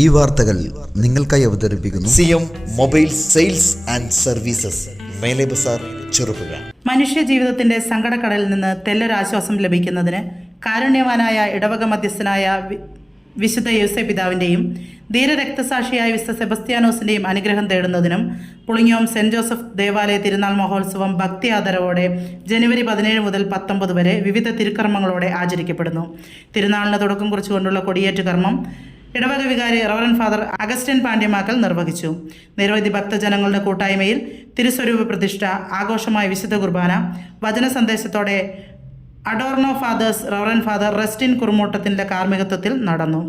ഈ വാർത്തകൾ നിങ്ങൾക്കായി അവതരിപ്പിക്കുന്നു CM mobile sales and services, മേലെ ബസാർ, ചെറുപുഴ. മനുഷ്യ ജീവിതത്തിന്റെ സങ്കടക്കടലിൽ നിന്ന് തെല്ലൊരാശ്വാസം ലഭിക്കുന്നതിന് കാരുണ്യവാനായ ഇടവക മധ്യസ്ഥനായ വിശുദ്ധ യോസേപ്പ് പിതാവിൻ്റെയും ധീരരക്തസാക്ഷിയായ വിശുദ്ധ സെബസ്ത്യാനോസിൻ്റെയും അനുഗ്രഹം തേടുന്നതിനും പുളിങ്ങോം സെൻറ് ജോസഫ് ദേവാലയ തിരുനാൾ മഹോത്സവം ഭക്തി ആദരവോടെ ജനുവരി 17 മുതൽ 19 വരെ വിവിധ തിരുക്കർമ്മങ്ങളോടെ ആചരിക്കപ്പെടുന്നു. തിരുനാളിന് തുടക്കം കുറിച്ചുകൊണ്ടുള്ള കൊടിയേറ്റ് കർമ്മം ഇടവക വികാരി റവറൻഡ് ഫാദർ അഗസ്റ്റിൻ പാണ്ഡ്യമാക്കൽ നിർവഹിച്ചു. നിരവധി ഭക്തജനങ്ങളുടെ കൂട്ടായ്മയിൽ തിരുസ്വരൂപ പ്രതിഷ്ഠ, ആഘോഷമായ വിശുദ്ധ കുർബാന, വചന സന്ദേശത്തോടെ അഡോർണോ ഫാദേഴ്സ് റവറൻഡ് ഫാദർ റെസ്റ്റിൻ കുറുമൂട്ടത്തിൻ്റെ കാർമ്മികത്വത്തിൽ നടന്നു.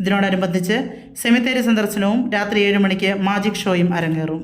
ഇതിനോടനുബന്ധിച്ച് സെമിത്തേരി സന്ദർശനവും രാത്രി 7 മണിക്ക് മാജിക് ഷോയും അരങ്ങേറും.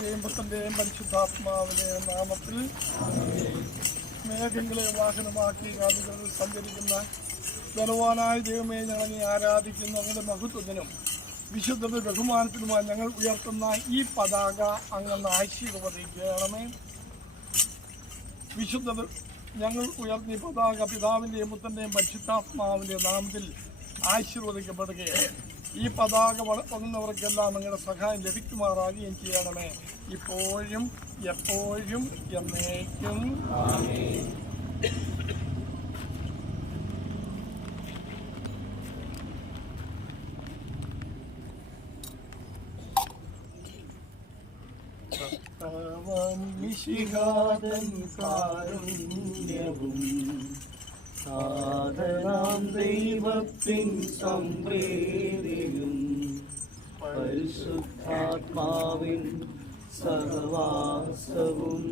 ദൈവത്തിൻ്റെയും പരിശുദ്ധാത്മാവിന്റെ നാമത്തിൽ മേഘങ്ങളെ വാഹനമാക്കി കാതുകളിൽ സഞ്ചരിക്കുന്ന ബലവാനായ ദൈവമേ, ഞങ്ങളെ ആരാധിക്കുന്ന അങ്ങയുടെ മഹത്വത്തിനും വിശുദ്ധയുടെ ബഹുമാനത്തിനുമായി ഞങ്ങൾ ഉയർത്തുന്ന ഈ പതാക അങ്ങ് ആശീർവദിക്കണമേ. വിശുദ്ധ ഞങ്ങൾ ഉയർത്തിയ പതാക പിതാവിൻ്റെയും പുത്രൻ്റെയും പരിശുദ്ധാത്മാവിൻ്റെ നാമത്തിൽ ആശീർവദിക്കപ്പെടുകയാണ്. ഈ പതാക വളർത്തുന്നവർക്കെല്ലാം നിങ്ങളുടെ സഹായം ലഭിക്കുമാറാകുകയും ചെയ്യണമേ, ഇപ്പോഴും എപ്പോഴും എന്നേക്കും. സാധനാം ദൈവത്തിൻ സംപ്രീതിയും പരിശുദ്ധാത്മാവിൻ സഹവാസവും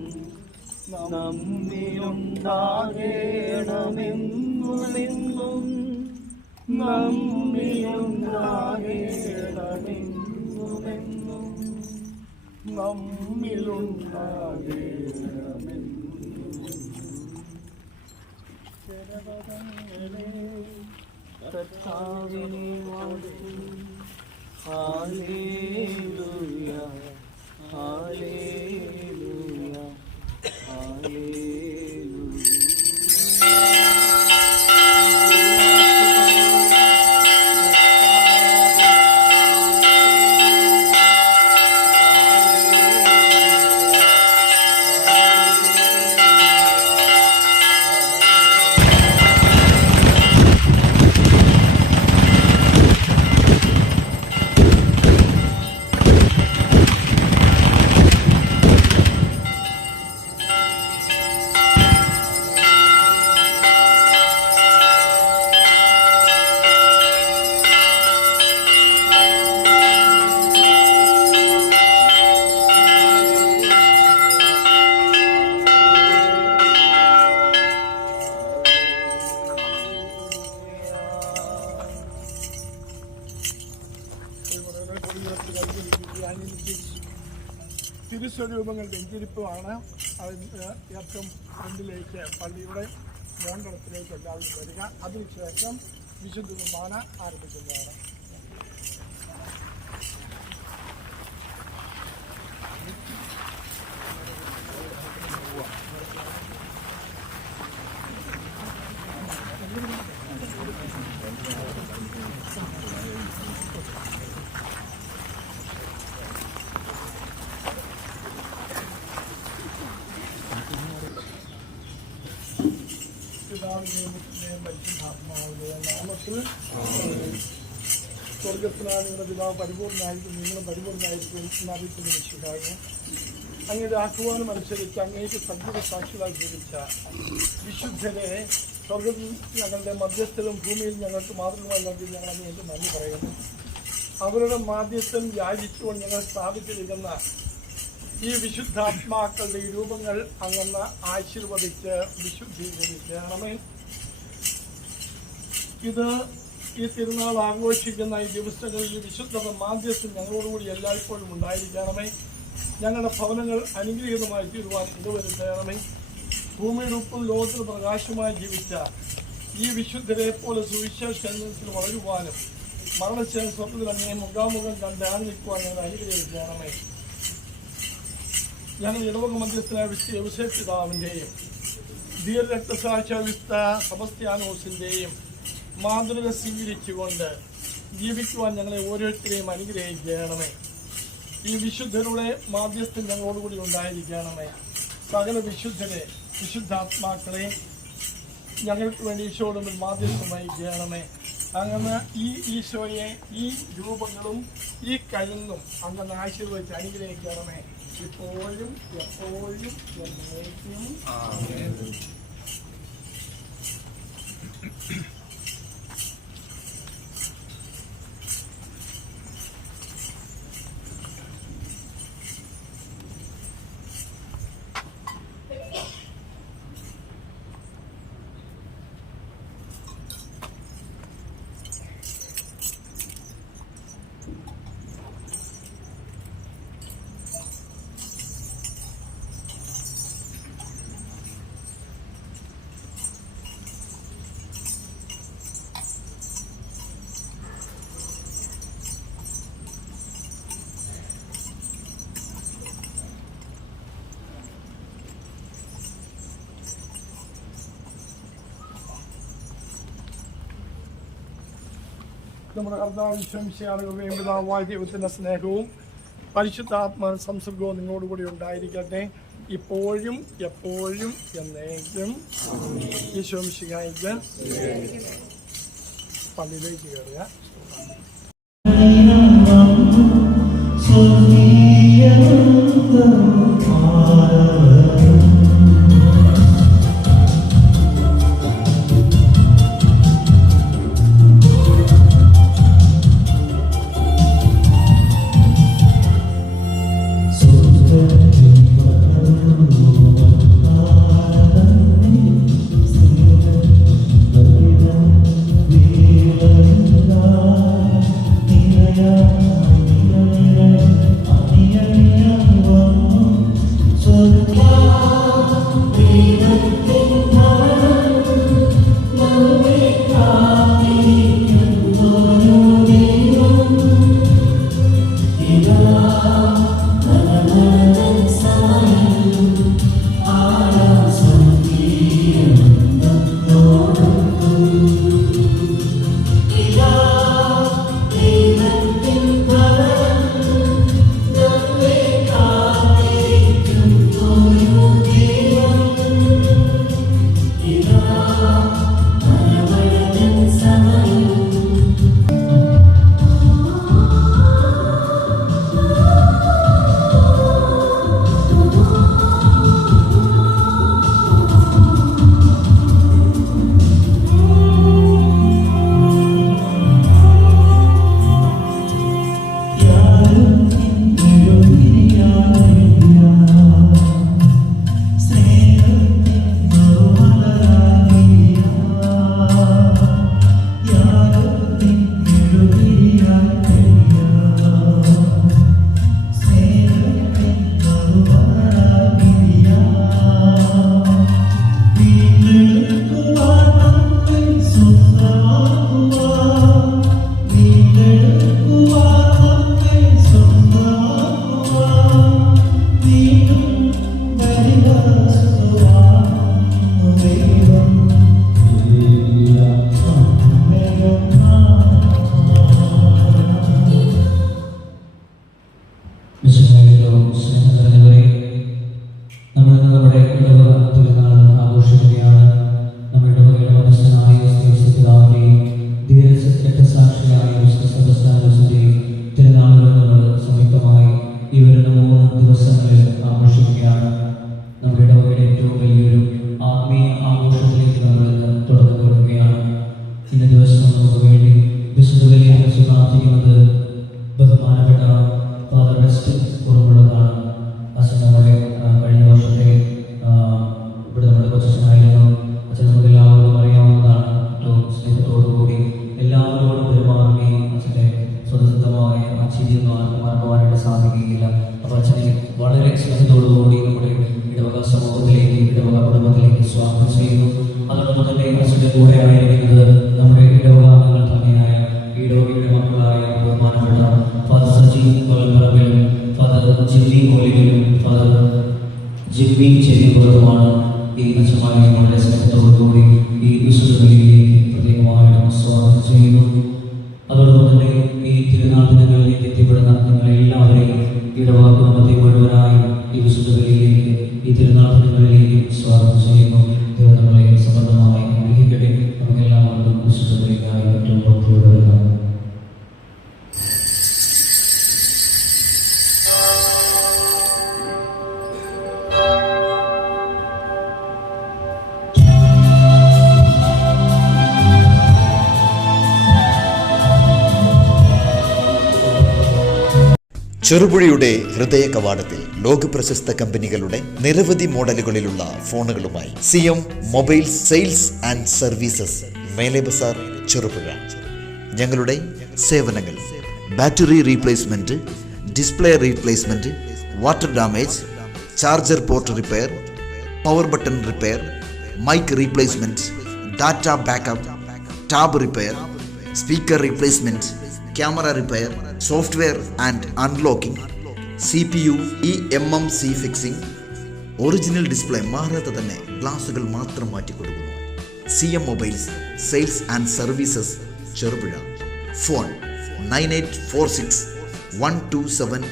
നമ്മിലുണ്ടാകേണമെന്നുമെന്നും നമ്മിലുണ്ടാകേണമെന്നുമെന്നും നമ്മിലുണ്ടാകേണമെന്നും. കർത്താവിനെ വാഴ്ത്തും. Hallelujah, hallelujah, hallelujah. തിരുസ്വരൂപങ്ങൾ വെഞ്ചരിപ്പുമാണ് അതിന് ഏറ്റവും ഫ്രണ്ടിലേക്ക് പള്ളിയുടെ മോണ്ടളത്തിലേക്ക് എല്ലാവരും വരിക. അതിനുശേഷം വിശുദ്ധ കുർബാന ആരംഭിക്കുന്നതാണ്. പിതാവിന്റെയും പുത്രന്റെയും പരിശുദ്ധാത്മാവിന്റെയും നാമത്തിൽ സ്വർഗത്തിനാണ് നിങ്ങളുടെ പിതാവ് പരിപൂർണ്ണമായിരിക്കും, നിങ്ങളും പരിപൂർണ്ണമായിരിക്കും എന്നറിയിക്കുന്ന വിശുദ്ധാണ്. അങ്ങയുടെ ആഹ്വാനം അനുസരിച്ച് അങ്ങേക്ക് സജീവ സാക്ഷികളായി ജീവിച്ച വിശുദ്ധരെ സ്വർഗത്തിൽ ഞങ്ങളുടെ മധ്യസ്ഥരും ഭൂമിയിൽ ഞങ്ങൾക്ക് മാതൃകമായി നൽകി ഞങ്ങൾ അങ്ങേക്ക് നന്ദി പറയുന്നു. അവരുടെ മാധ്യസ്ഥം യാചിച്ചുകൊണ്ട് ഞങ്ങൾ സ്ഥാപിച്ചിരിക്കുന്ന ഈ വിശുദ്ധാത്മാക്കളുടെ ഈ രൂപങ്ങൾ അങ്ങ് ആശീർവദിച്ച് വിശുദ്ധീകരിക്കണമേ. ഇത് ഈ തിരുനാൾ ആഘോഷിക്കുന്ന ഈ ദിവസങ്ങളിൽ വിശുദ്ധ മാധ്യസ്ഥം ഞങ്ങളോടുകൂടി എല്ലായ്പ്പോഴും ഉണ്ടായിരിക്കണമേ. ഞങ്ങളുടെ ഭവനങ്ങൾ അനുഗ്രഹീതമായി തീരുവാൻ ഇടവരുത്തണമേ. ഭൂമിയുടെ ഉപ്പും ലോകത്തിന് പ്രകാശമായി ജീവിച്ച ഈ വിശുദ്ധരെ പോലെ സുവിശേഷത്തിൽ വളരുവാനും മരണശേഷം സ്വപ്നത്തിൽ അങ്ങേ മുഖാമുഖം കണ്ട് ആനന്ദിക്കുവാൻ ഞങ്ങൾ അനുഗ്രഹിക്കണമേ. ഞങ്ങൾ ഇടവക മധ്യസ്ഥനായ വിശുദ്ധ യൗസേപ്പ് പിതാവിൻ്റെയും ധീരരക്തസാക്ഷിയായ വിശുദ്ധ സെബസ്ത്യാനോസിൻ്റെയും മാതൃക സ്വീകരിച്ചുകൊണ്ട് ജീവിക്കുവാൻ ഞങ്ങളെ ഓരോരുത്തരെയും അനുഗ്രഹിക്കണമേ. ഈ വിശുദ്ധരുടെ മാധ്യസ്ഥം ഞങ്ങളോടുകൂടി ഉണ്ടായിരിക്കണമേ. സകല വിശുദ്ധരെ വിശുദ്ധാത്മാക്കളെ ഞങ്ങൾക്ക് വേണ്ടി ഈശോയുടെ മുമ്പിൽ മാധ്യസ്ഥം വഹിക്കണമേ. അങ്ങനെ ഈ ഈശോയെ ഈ രൂപങ്ങളും ഈ കരുന്നും അങ്ങനെ ആശീർവദിച്ച് അനുഗ്രഹിക്കണമേ. ഇപ്പോഴും എപ്പോഴും എന്നേക്കും ആമേൻ. നമ്മുടെ കർത്താവ് വിശ്വംശയാളുകളുടെയും പിതാവായ ദൈവത്തിൻ്റെ സ്നേഹവും പരിശുദ്ധാത്മാ സംസർഗവും നിങ്ങളോടുകൂടി ഉണ്ടായിരിക്കട്ടെ, ഇപ്പോഴും എപ്പോഴും എന്നേക്കും. വിശ്വംശിയായിട്ട് പള്ളിയിലേക്ക് കയറുക. Love പാസ്റ്ററിനെ വളരെ സ്നേഹത്തോടുകൂടി നമ്മുടെ ഇടവക സമൂഹത്തിലേക്ക്, ഇടവക കുടുംബത്തിലേക്ക് സ്വാഗതം ചെയ്യുന്നു. അതോടൊപ്പം തന്നെ അച്ഛൻ്റെ കൂടെ ആയിരിക്കുന്നത് നമ്മുടെ ഇടവക അംഗങ്ങൾ തന്നെയായ ഇടവകയുടെ മക്കളായ ബഹുമാനപ്പെട്ട ഫാദർ സജി കൊല്ലംപറമ്പിലും ഫാദർ ജിമ്മി കോലിലും ഫാദർ ജിമ്മി ചെരിപ്പുറത്തുമാണ്. ഈ അച്ഛന്മാരെ വളരെ സ്നേഹത്തോടുകൂടി ഈ വിശുദ്ധ ബലിയിലേക്ക് പ്രത്യേകമായിട്ട് സ്വാഗതം ചെയ്യുന്നു. അതോടൊപ്പം തന്നെ ഈ തിരുനാൾ ദിനങ്ങളിലേക്ക് എത്തിപ്പെടുന്ന നിങ്ങളെല്ലാവരെയും ഇടവക കുടുംബത്തെ മുഴുവനായി ഈ വിശുദ്ധ ബലിയിലേക്ക്, ഈ തിരുനാൾ ദിനങ്ങളിലേക്ക് സ്വാഗതം ചെയ്യുന്നു. ദൈവം നമ്മളെ സമൃദ്ധമായി അനുഗ്രഹിക്കട്ടെ. നമുക്കെല്ലാവർക്കും വിശുദ്ധ ബലിക്കായി ഏറ്റവും പുറത്തുവിടുക. ചെറുപുഴയുടെ ഹൃദയ കവാടത്തിൽ ലോകപ്രശസ്ത കമ്പനികളുടെ നിരവധി മോഡലുകളിലുള്ള ഫോണുകളുമായി CM mobile sales and services, മേലെ ബസാർ, ചെറുപുഴ. ഞങ്ങളുടെ സേവനങ്ങൾ: battery replacement, display replacement, water damage, charger port repair, power button repair, mic replacement, data backup, tab repair, speaker replacement, camera repair, software and unlocking, CPU EMMC fixing, original display മാറാതെ തന്നെ ഗ്ലാസുകൾ മാത്രം മാറ്റിക്കൊടുക്കുന്നു. CM mobiles sales and services, Cherupuzha. Phone 9846 127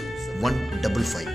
155.